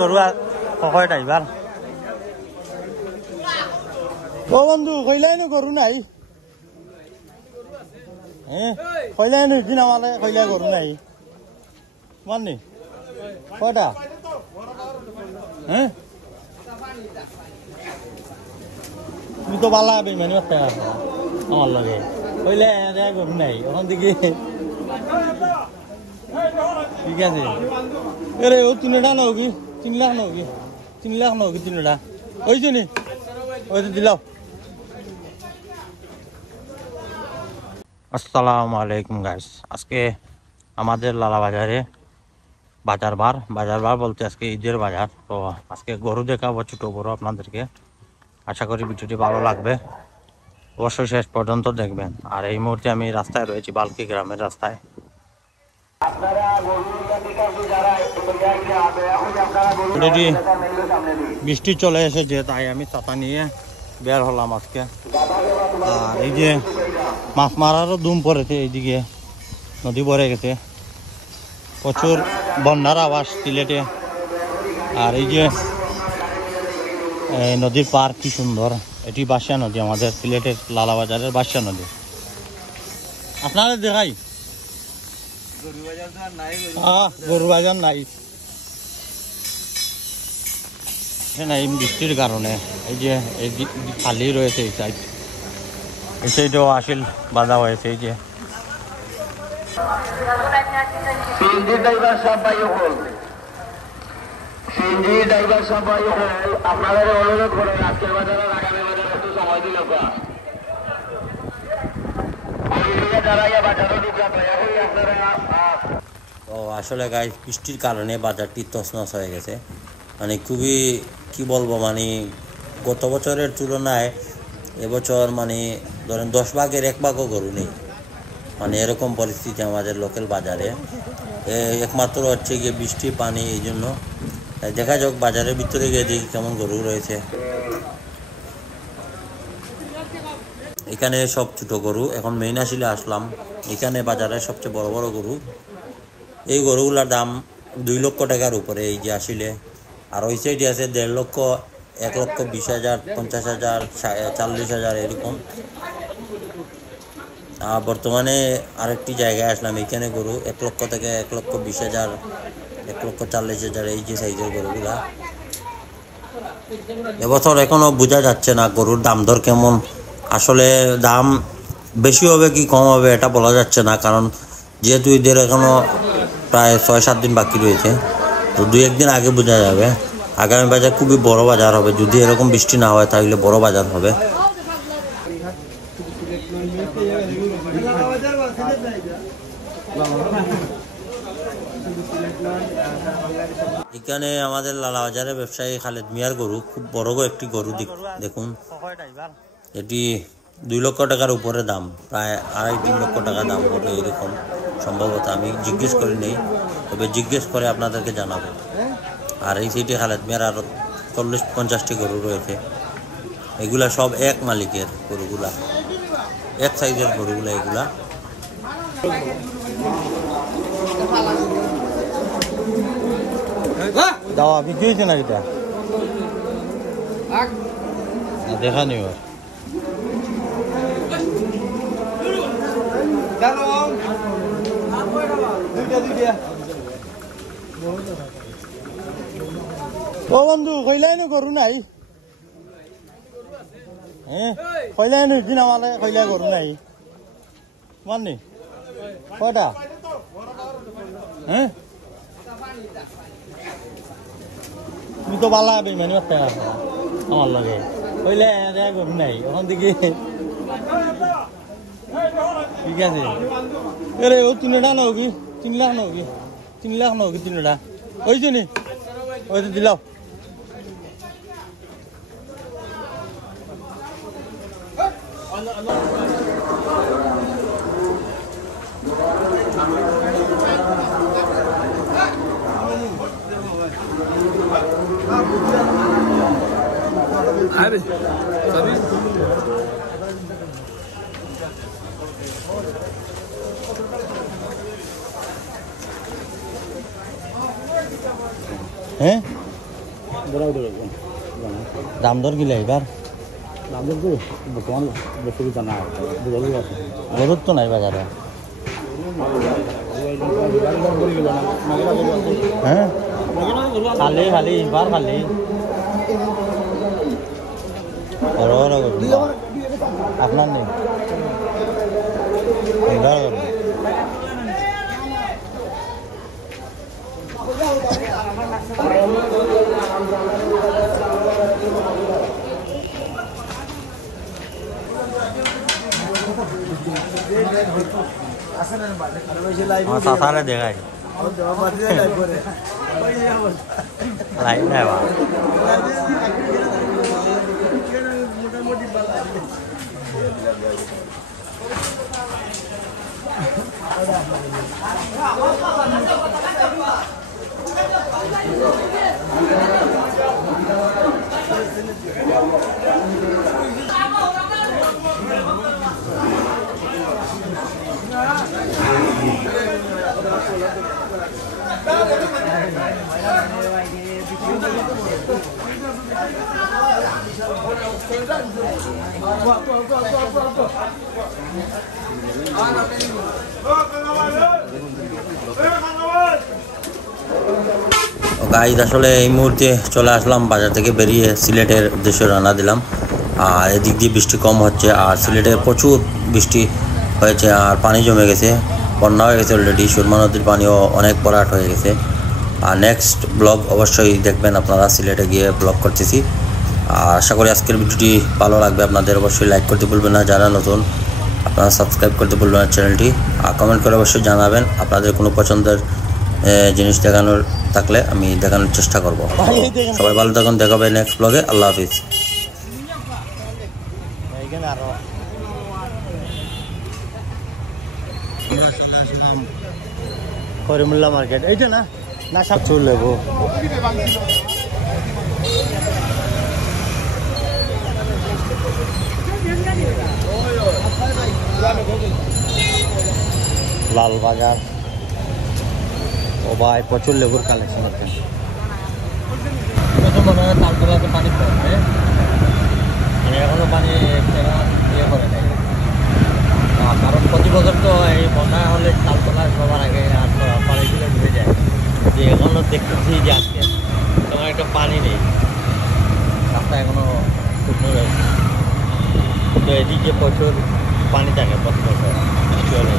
গরু কয়টা এবার ও বন্ধু কইলাই নো গরু নাই কইলাই নো দিন আমালে কইলাই গরু নাই মাননি কয়টা তুমি তো বালা বেমানি করতে আমার লাগে কইলে গরু নাই ওখান থেকে ঠিক আছে এরে ও 3টা নকি 3 লাখ নকি 3 লাখ নকি 3টা হইছে নি ওই দিলাও। আসসালামু আলাইকুম গাইস, আজকে আমাদের লালা বাজারে বাজার বার বলতে আজকে ঈদের বাজার। তো আজকে গরু দেখাবো ছোট বড় আপনাদেরকে। আশা করি ভিডিওটি ভালো লাগবে, অবশ্যই শেষ পর্যন্ত দেখবেন। আর এই মুহূর্তে আমি রাস্তায় রয়েছি, বালকি গ্রামের রাস্তায়। বৃষ্টি চলে এসেছে, তাই আমি ছাতা নিয়ে বের হলাম আজকে। আর এই যে মাছ মারারও দুম পড়েছে, এইদিকে নদী ভরে গেছে, প্রচুর বন্যার আওয়াজ সিলেটে। আর এই যে নদীর পার কি সুন্দর, এটি বাসা নদী, আমাদের সিলেটের লালাবাজারের বাসা নদী। আপনারা দেখাই গরু বাজার নাই নাই বৃষ্টির কারণে। এই যে এই খালি রয়েছে, এই সাইডেও আসিল বাধা হয়েছে। এই যে আপনাদের অনুরোধ করেন আজকের বাজারে আগামী বাজারে একটু সময় দিল তো আসলে গাইস বৃষ্টির কারণে বাজারটি তছনছ হয়ে গেছে। মানে খুবই কি বলবো, মানে গত বছরের তুলনায় এবছর মানে ধরেন 10 ভাগের 1 ভাগও গরু নেই। মানে এরকম পরিস্থিতি আমাদের লোকাল বাজারে। একমাত্র হচ্ছে গিয়ে বৃষ্টি পানি, এই জন্য। দেখা যাক বাজারের ভিতরে গিয়ে দেখি কেমন গরু রয়েছে। এখানে সব ছোট গরু, এখন মেইন আসলে আসলাম। এখানে বাজারে সবচেয়ে বড় বড় গরু, এই গরুগুলোর দাম 2 লক্ষ টাকার উপরে। এই যে আসলে আর ওই সাইডে আছে 1.5 লক্ষ, 1,20,000, 50,000, 40,000 এরকম। বর্তমানে আরেকটি জায়গায় আসলাম, এখানে গরু 1 লক্ষ থেকে 1,20,000, 1,40,000 এই যে সাইজের গরুগুলা। এবছর এখনো বোঝা যাচ্ছে না গরুর দাম দর কেমন। আসলে দাম বেশি হবে কি কম হবে এটা বলা যাচ্ছে না, কারণ যেহেতু ঈদের এখনো প্রায় 6-7 দিন বাকি রয়েছে। তো 2-1 দিন আগে বোঝা যাবে। আগামী বাজার খুবই বড় বাজার হবে, যদি এরকম বৃষ্টি না হয় তাহলে বড় বাজার হবে। এখানে আমাদের লালাবাজারের ব্যবসায়ী খালেদ মিয়ার গরু, খুব বড় একটি গরু দেখুন। এটি 2 লক্ষ টাকার উপরে দাম, প্রায় 2.5-3 লক্ষ টাকা দাম হবে এরকম সম্ভবত। আমি জিজ্ঞেস করি নেই, তবে জিজ্ঞেস করে আপনাদেরকে জানাবো। আর এই সাইডে খালেদ মিয়ার আরো 40-50টি গরু রয়েছে। এগুলা সব এক মালিকের গরুগুলা, এক সাইজের গরুগুলা এগুলা। দাওয়া বিক্রি হয়েছে না, এটা দেখা নেই। ও বন্ধু কইলাই নো গরু নাই কইলাই নো দিন আমালে কইলাই গরু নাই মাননি কয়টা তুমি তো বালা বেমানি করতে আমার লাগে কইলে গরু নাই ওখান থেকে। ঠিক আছে এরে ও 3টা নকি 3 লাখ নকি 3 লাখ নকি 3টা হইছে নি ওই দিলাও। হ্যাঁ দাম দর কিলা এবার গরুর তো নাই বাজারে হ্যাঁ খালি খালি এবার খালি আপনার নেই সাসারে দেখাই লাইন নাই বা গাইজ আসলে এই মুহূর্তে চলে আসলাম বাজার থেকে বেরিয়ে সিলেটের উদ্দেশ্যে রওনা দিলাম। আর এদিক দিয়ে বৃষ্টি কম হচ্ছে, আর সিলেটের প্রচুর বৃষ্টি হয়েছে আর পানি জমে গেছে, বন্যা হয়ে গেছে অলরেডি, সুরমা নদীর পানিও অনেক ভরাট হয়ে গেছে। আর নেক্সট ব্লগ অবশ্যই দেখবেন আপনারা, সিলেটে গিয়ে ব্লগ করতেছি। আর আশা করি আজকের ভিডিওটি ভালো লাগবে আপনাদের। অবশ্যই লাইক করতে ভুলবেন না, যারা নতুন আপনারা সাবস্ক্রাইব করতে ভুলবেন না চ্যানেলটি। আর কমেন্ট করে অবশ্যই জানাবেন আপনাদের কোনো পছন্দের জিনিস দেখানোর থাকলে আমি দেখানোর চেষ্টা করব। সবাই ভালো থাকুন, দেখা হবে নেক্সট ব্লগে। আল্লাহ হাফিজ। করিমুল্লাহ মার্কেট এইটা না না সব চুল লেবো লাল বাজার ও ভাই প্রচুর লেবুর কালেকশন আছে। মনে হয় তালতলাতে পানি পড়বে, মানে এখনো পানি ইয়ে করে নাই, কারণ প্রতি বছর তো এই বন্যা হলে তালতলা সবার আগে পানিগুলো ডুবে যায়। যে এখনো দেখতেছি যে আজকে তোমার একটা পানি নেই, রাস্তা এখনো শুকনো রয়েছে, তো এদিকে প্রচুর পানি থাকে প্রতি বছর বৃষ্টি হলে।